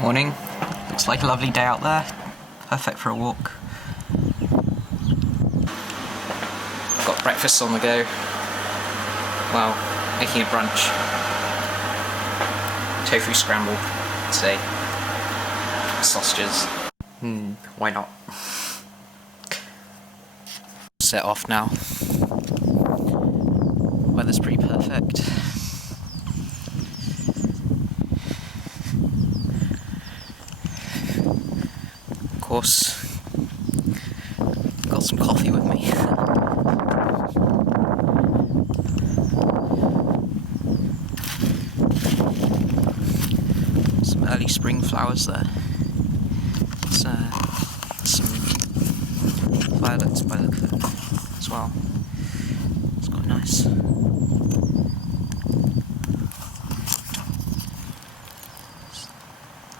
Morning. Looks like a lovely day out there. Perfect for a walk. Got breakfast on the go. Well, making a brunch. Tofu scramble today. Sausages. Why not? Set off now. Weather's pretty perfect. Of course, got some coffee with me. Some early spring flowers there. Some violets by the look of it as well. It's quite nice.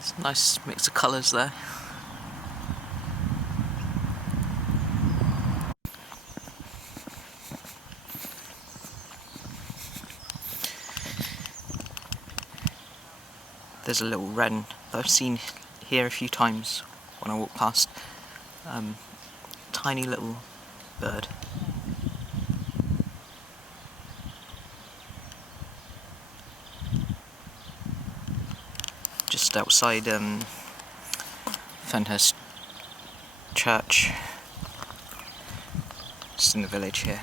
It's a nice mix of colours there. There's a little wren that I've seen here a few times when I walk past. Tiny little bird. Just outside Fernhurst Church, just in the village here.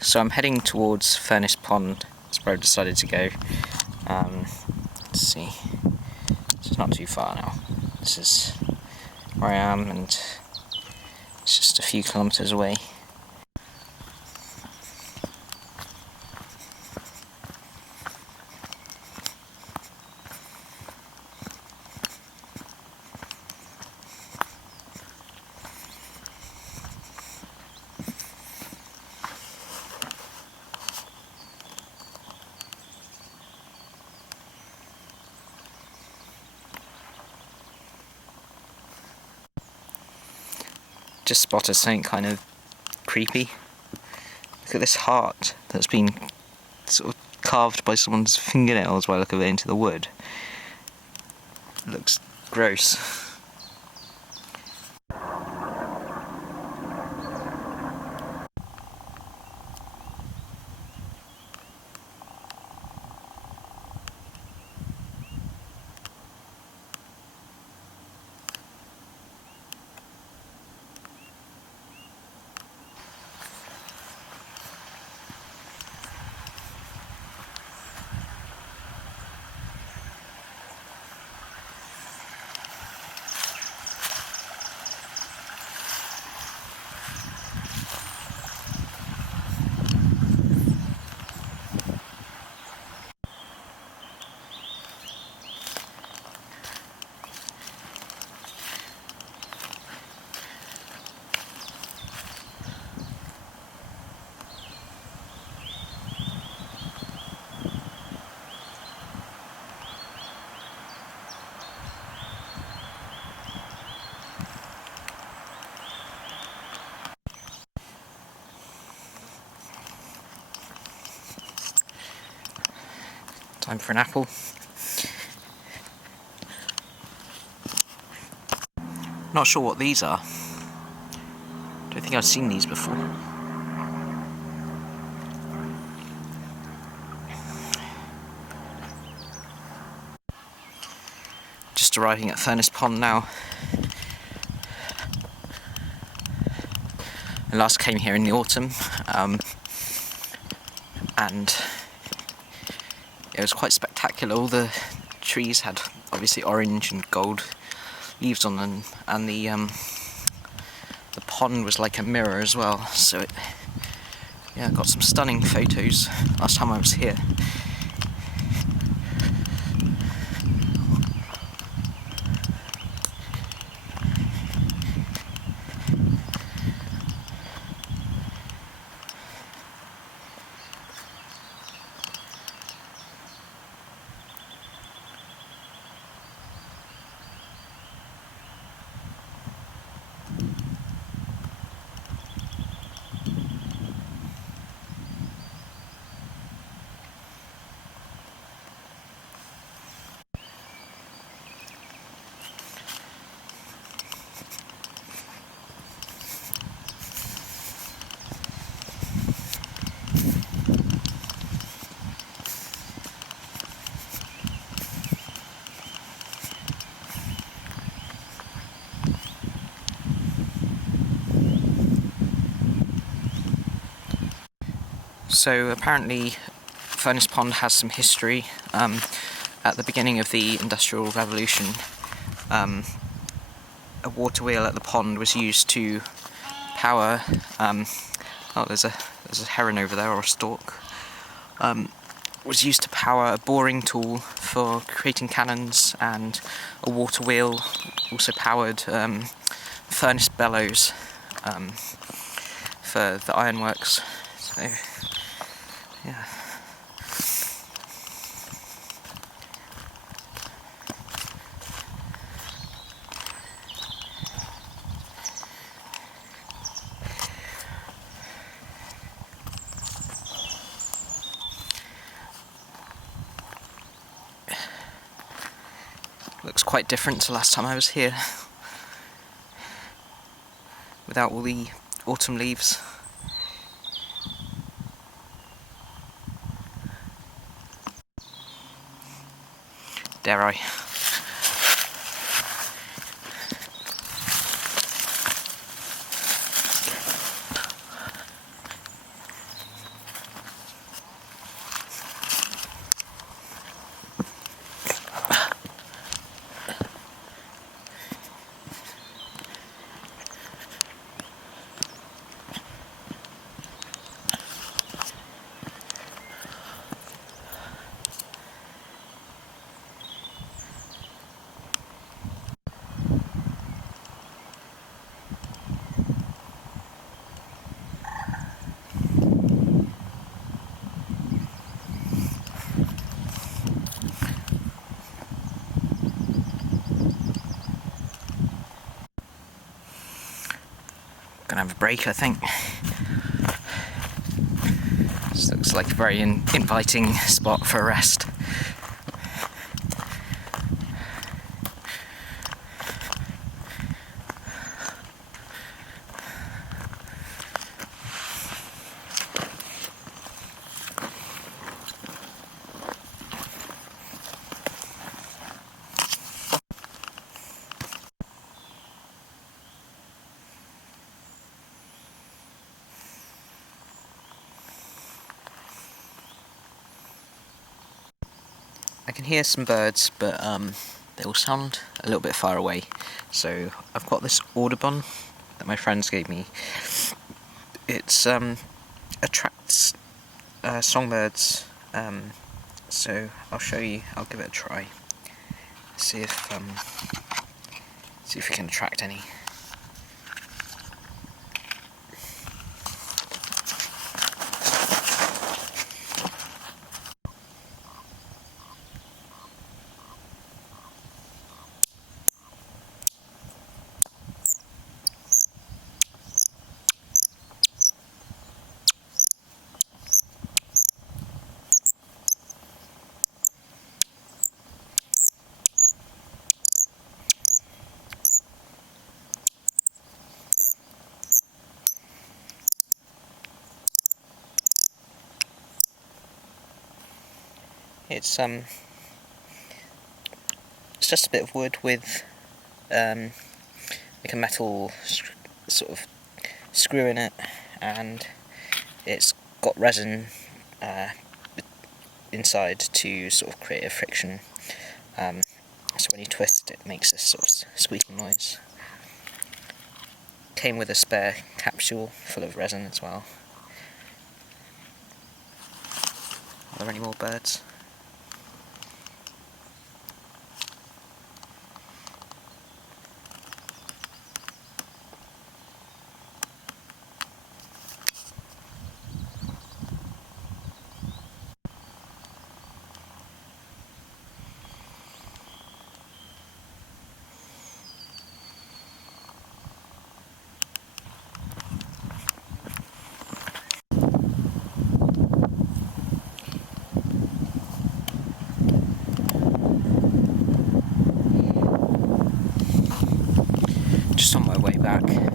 So I'm heading towards Furnace Pond. That's where I've decided to go. Let's see. This is not too far now. This is where I am, and it's just a few kilometres away. Just spotted something kind of creepy. Look at this heart that's been sort of carved by someone's fingernails by the look of it into the wood. It looks gross. Time for an apple. Not sure what these are. Don't think I've seen these before. Just arriving at Furnace Pond now. I last came here in the autumn, and it was quite spectacular. All the trees had obviously orange and gold leaves on them, and the pond was like a mirror as well. So I got some stunning photos last time I was here. So apparently Furnace Pond has some history. At the beginning of the Industrial Revolution, a water wheel at the pond was used to power, oh there's a heron over there, or a stork, was used to power a boring tool for creating cannons, and a water wheel also powered furnace bellows for the ironworks. So, yeah. Looks quite different to last time I was here, without all the autumn leaves. Dare I? Gonna have a break, I think. This looks like a very inviting spot for a rest. I can hear some birds, but they all sound a little bit far away. So I've got this Audubon that my friends gave me. It's attracts songbirds. So I'll show you. I'll give it a try. See if we can attract any. It's just a bit of wood with like a metal sort of screw in it, and it's got resin inside to sort of create a friction. So when you twist, it makes this sort of squeaking noise. Came with a spare capsule full of resin as well. Are there any more birds? Just on my way back.